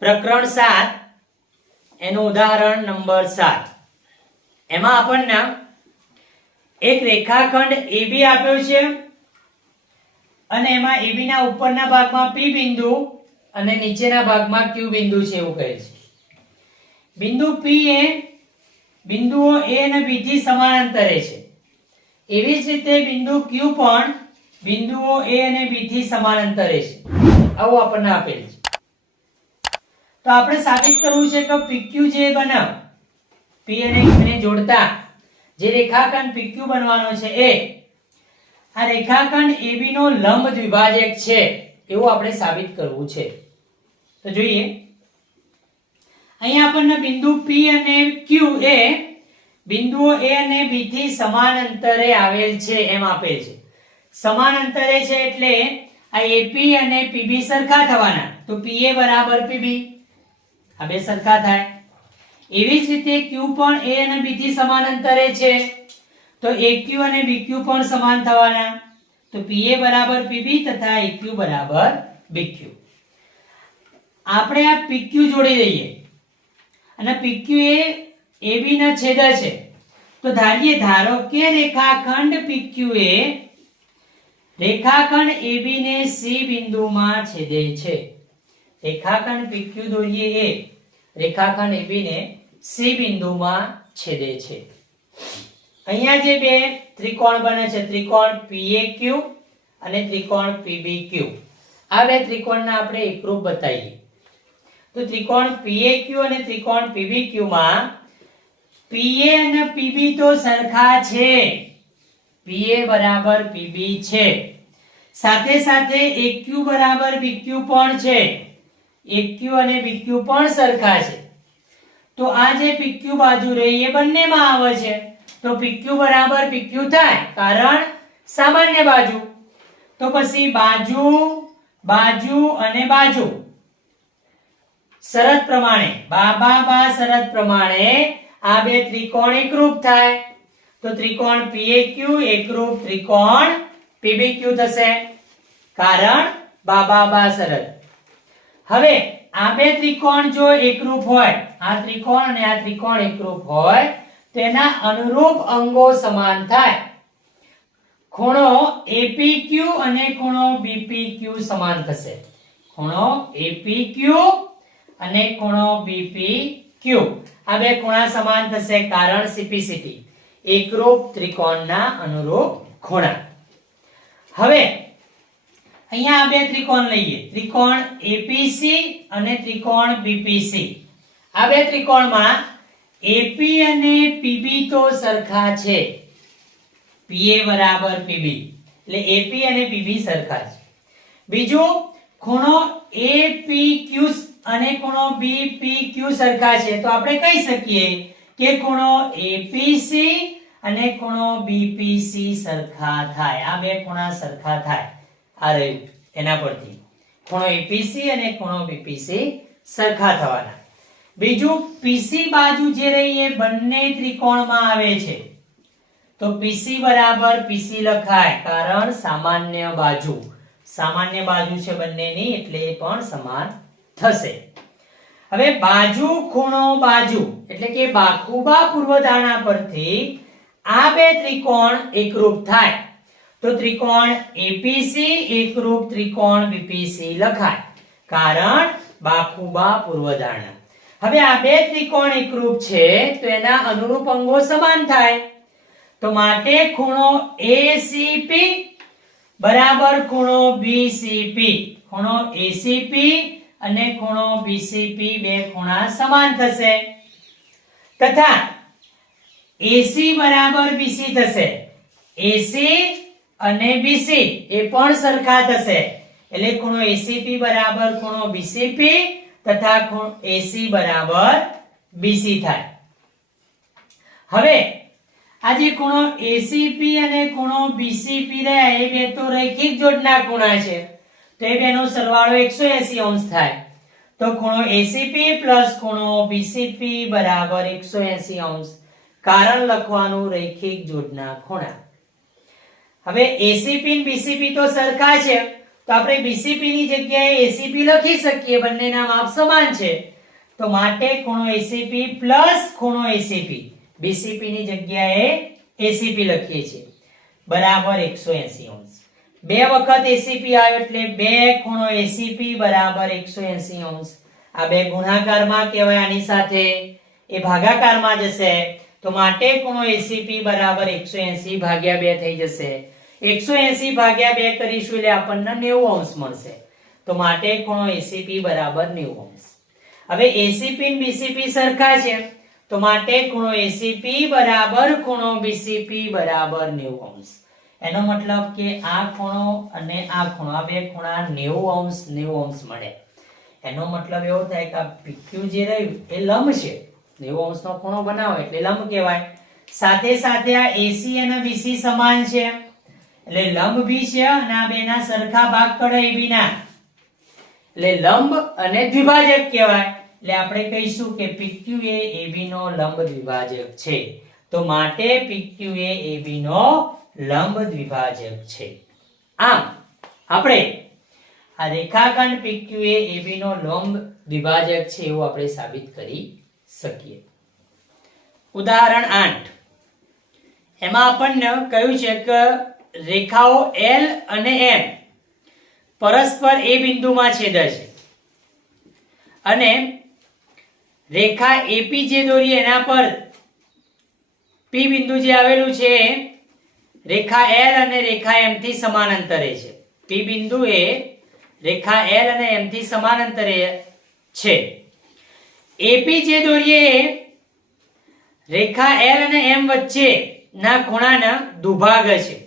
પ્રકરણ સાત, એનું ઉદાહરણ નંબર સાત. એમાં આપણને એક રેખાખંડ એબી આપ્યો છે અને એમાં એબી ના ઉપરના ભાગમાં પી બિંદુ અને નીચેના ભાગમાં ક્યુ બિંદુ છે એવું કહે છે. બિંદુ પી એ બિંદુઓ એ અને બી થી સમાંતરે છે. એવી જ રીતે બિંદુ ક્યુ પણ બિંદુઓ એ અને બી થી સમાંતરે છે. આવું આપણને આપેલ છે. તો આપણે સાબિત કરવું છે કે PQ જે બનાવ, P અને Q ને જોડતા, જે રેખાખંડ PQ બનવાનો છે એ, આ રેખાખંડ AB નો લંબ દ્વિભાજક છે, એવું આપણે સાબિત કરવું છે. તો જોઈએ. અહીંયા આપણને બિંદુ P અને Q એ બિંદુઓ A અને B થી સમાન અંતરે આવેલ છે, એમ આપેલ છે. સમાન અંતરે છે એટલે આ AP અને PB સરખા થવાના. તો PA બરાબર PB આ બે સરખા થાય. એવી જ રીતે Q પણ A અને B થી સમાન અંતરે છે. તો AQ અને BQ પણ સમાન થવાના. તો PA બરાબર PB તથા AQ બરાબર BQ આપણે આ PQ જોડી દઈએ. અને PQ એ AB ના છેદ છે. તો ધારીએ, ધારો કે રેખાખંડ PQ એ રેખાખંડ AB ને C બિંદુમાં છેદે છે. રેખાખંડ PQ દોરીએ એ રેખાખંડ AB ને C બિંદુમાં છેદે છે. અહીંયા જે બે ત્રિકોણ બને છે, ત્રિકોણ PAQ અને ત્રિકોણ PBQ. આ બે ત્રિકોણના આપણે એકરૂપ બતાવીએ. તો ત્રિકોણ PAQ અને ત્રિકોણ PBQ માં PA અને PB તો સરખા છે. PA બરાબર PB છે. સાથે સાથે AQ બરાબર BQ પણ છે. AQ અને BQ પણ સરખા છે. તો આ જે પીક્યુ બાજુ રહી એ બંનેમાં આવે છે. તો પીક્યુ બરાબર પીક્યુ થાય કારણ સામાન્ય બાજુ. તો પછી બાજુ બાજુ અને બાજુ. શરત પ્રમાણે બાબા બા શરત પ્રમાણે આ બે ત્રિકોણ એકરૂપ થાય. તો ત્રિકોણ PAQ એકરૂપ ત્રિકોણ PBQ થશે. કારણ બા બા બા શરત. હવે આ બે ત્રિકોણ જો એકરૂપ હોય, આ ત્રિકોણ અને આ ત્રિકોણ એકરૂપ હોય, તેના અનુરૂપ અંગો સમાન થાય. ખૂણો APQ અને ખૂણો BPQ સમાન થશે. ખૂણો APQ અને ખૂણો BPQ આ બે ખૂણા સમાન થશે કારણ સીપીસીટી એકરૂપ ત્રિકોણના અનુરૂપ ખૂણા. હવે અહીંયા આ બે ત્રિકોણ લઈએ. ત્રિકોણ એપીસી અને ત્રિકોણ બીપીસી આ બે ત્રિકોણમાં એપી અને પીબી તો સરખા છે. પીએ બરાબર પીબી એટલે એપી અને પીબી સરખા છે. બીજું, ખૂણો APQ અને ખૂણો BPQ સરખા છે. તો આપણે કહી શકીએ કે ખૂણો એપીસી અને ખૂણો બીપીસી સરખા થાય. આ બે ખૂણા સરખા થાય. આ રહ્યું એના પરથી. ખૂણો એપીસી અને ખૂણો બીપીસી સરખા થવાના. બીજું પીસી બાજુ જે રહી એ બંને ત્રિકોણમાં આવે છે. તો પીસી બરાબર પીસી લખાય કારણ સામાન્ય બાજુ. સામાન્ય બાજુ છે બંનેની એટલે એ પણ સમાન થશે. હવે બાજુ ખૂણો બાજુ એટલે કે બાકુબા પૂર્વધારણા પરથી આ બે ત્રિકોણ એકરૂપ થાય. તો ત્રિકોણ એપીસી એકરૂપ ત્રિકોણ બીપીસી લખાય. કારણ બાખુબા પૂર્વધારણા. હવે આ બે ત્રિકોણ એકરૂપ છે, તો એના અનુરૂપ અંગો સમાન થાય. તો માટે ખૂણો એસીપી બરાબર ખૂણો બીસીપી ખૂણો એસીપી અને ખૂણો બીસીપી બે ખૂણા સમાન થશે. તથા એસી બરાબર બીસી થશે. AC અને બીસી એ પણ સરખા થશે. એટલે ખૂણો એસીપી બરાબર ખૂણો બીસીપી તથા ખૂણો એસી બરાબર બીસી થાય. હવે આ જે ખૂણો એસીપી અને ખૂણો બીસીપી રહ્યા, એ બે તો રૈખિક જોડના ખૂણા છે. તો એ બેનો સરવાળો 180 અંશ થાય. તો ખૂણો એસીપી પ્લસ ખૂણો બીસીપી બરાબર 180 અંશ કારણ લખવાનું રૈખિક જોડના ખૂણા. હવે એસીપી ને બીસીપી તો સરખા છે. તો આપણે બીસીપી ની જગ્યાએ એસીપી લખી શકીએ. બંનેના માપ સમાન છે. તો માટે ખૂણો એસીપી પ્લસ ખૂણો એસીપી બીસીપી ની જગ્યાએ એસીપી લખીએ છીએ. બરાબર 180 અંશ. બે વખત એસીપી આવ્યો એટલે બે ખૂણો એસીપી બરાબર 180 અંશ. આ બે ગુણાકારમાં કહેવાય આની સાથે. એ ભાગાકારમાં જશે. તો માટે ખૂણો એસીપી બરાબર 180 ભાગ્યા બે થઈ જશે. 180 ભાગ્યા બે કરીશું એટલે આપણને 90 અંશ મળશે. તો માટે ખૂણો એસીપી બરાબર 90 અંશ. હવે એસીપી બીસીપી સરખા છે. તો માટે ખૂણો એસીપી બરાબર ખૂણો બીસીપી બરાબર 90 અંશ. એનો મતલબ કે આ ખૂણો અને આ ખૂણો, આ બે ખૂણા 90 અંશ 90 અંશ મળે. એનો મતલબ એવો થાય કે આ પીક્યુ જે રહ્યું એ લંબ છે. 90 અંશનો ખૂણો બનાવો એટલે લંબ કહેવાય. સાથે સાથે આ AC અને BC સમાન છે. એટલે લંબ બી છે અને આ બેના સરખા ભાગ કરે એ બીના એટલે લંબ અને દ્વિભાજક કહેવાય. એટલે આપણે કહીશું કે PQ એ AB નો લંબ દ્વિભાજક છે. તો માટે PQ એ AB નો લંબ દ્વિભાજક છે. આમ, આપણે આ રેખાખંડ PQ એ AB નો લંબ દ્વિભાજક છે એવું આપણે સાબિત કરી શકીએ. ઉદાહરણ આઠ. એમાં આપણને કહ્યું છે કે રેખાઓ એલ અને એમ પરસ્પર એ બિંદુમાં છેદે છે. અને રેખા એપી જે દોરી એના પર પી બિંદુ જે આવેલું છે રેખા એલ અને રેખા એમ થી સમાન છે. પી બિંદુ એ રેખા એલ અને એમ થી સમાન છે. AP જે દોરીએ. રેખા એલ અને એમ વચ્ચે ના ખૂણાના દુભાગ છે.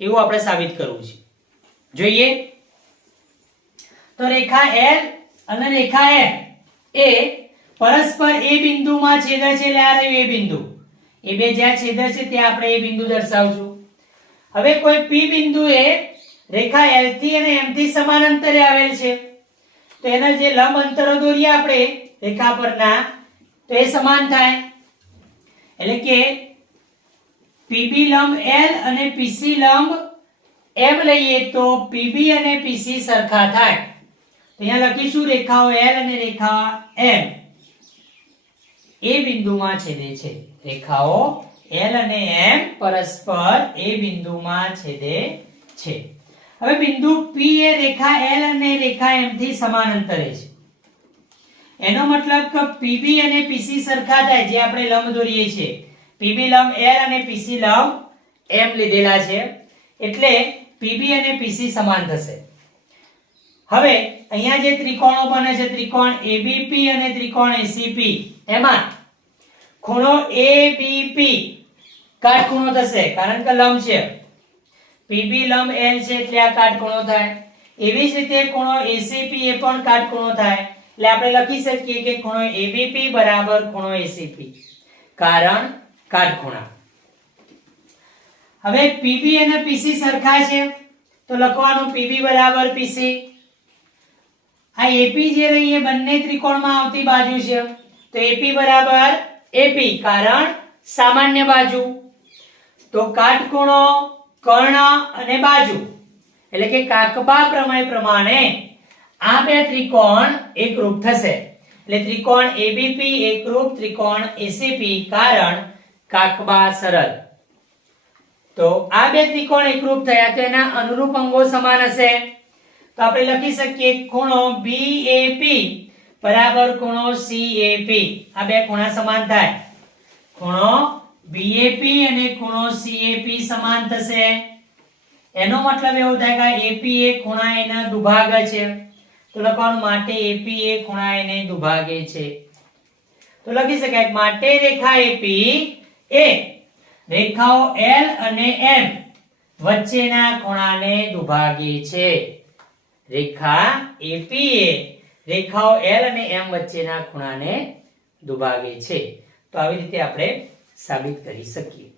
એવું આપણે સાબિત કરવું છે. જોઈએ. તો રેખા એલ અને રેખા એમ એ પરસ્પર એ બિંદુમાં છેદે છે એટલે આ રહ્યું એ બિંદુ. એ બે જ્યાં છેદે છે ત્યાં આપણે એ બિંદુ દર્શાવશું. હવે કોઈ પી બિંદુ એ રેખા એલથી અને એમ થી સમાન અંતરે આવેલ છે. તો એના જે લંબ અંતરો દોરીએ આપણે રેખા પરના તો એ સમાન થાય. એટલે કે પીબી લંબ એલ અને પીસી લંબ એમ લઈએ તો પીબી અને પીસી સરખા થાય. તો અહીંયા લખીશું રેખાઓ એલ અને રેખા એમ. એ બિંદુમાં છેદે છે. રેખાઓ એલ અને એમ પરસ્પર એ બિંદુમાં છેદે છે. હવે બિંદુ પી એ રેખા એલ અને રેખા એમ થી સમાન અંતરે છે. એનો મતલબ કે PB અને PC સરખા થાય જે આપણે લંબ દોરીએ છીએ. PB લંબ L અને PC લંબ M લીધેલા છે. એટલે PB અને PC સમાન થશે. હવે અહીંયા જે ત્રિકોણો બને છે, ત્રિકોણ ABP અને ત્રિકોણ ACP એમાં ખૂણો ABP કાટખૂણો થશે, કારણ કે લંબ છે. PB લંબ L છે એટલે આ કાટખૂણો થાય. એવી જ રીતે ખૂણો ACP એ પણ કાટખૂણો થાય. એટલે આપણે લખી શકીએ કે ખૂણો એબીપી બરાબર ખૂણો એસીપી કારણ કાટખૂણા. હવે પીબી અને પીસી સરખા છે, તો લખવાનું પીબી બરાબર પીસી આ એપી જે રહી એ બંને ત્રિકોણમાં આવતી બાજુ છે, તો એપી બરાબર એપી કારણ સામાન્ય બાજુ. તો કાટખૂણો કર્ણ અને બાજુ. એટલે કે કાકબા પ્રમેય પ્રમાણે આ બે ત્રિકોણ એકરૂપ થશે. એટલે ત્રિકોણ એબીપી એકરૂપ, ત્રિકોણ એસીપી કારણ કાકબા સરળ. તો આ બે ત્રિકોણ એકરૂપ થયા, તો એના અનુરૂપ અંગો સમાન હશે. તો આપણે લખી શકીએ ખૂણો BAP બરાબર ખૂણો CAP આ બે ખૂણા સમાન થાય. ખૂણો BAP અને ખૂણો CAP સમાન થશે. એનો મતલબ એવો થાય કે AP એ ખૂણા એના દુભાગ છે. તો લખવાનું માટે એપી એ ખૂણા એને દુભાગે છે. તો લખી શકાય માટે રેખા એપી એ રેખાઓ એલ અને એમ વચ્ચેના ખૂણાને દુભાગે છે. રેખા એપી એ રેખાઓ એલ અને એમ વચ્ચેના ખૂણાને દુભાગે છે. તો આવી રીતે આપણે સાબિત કરી શકીએ.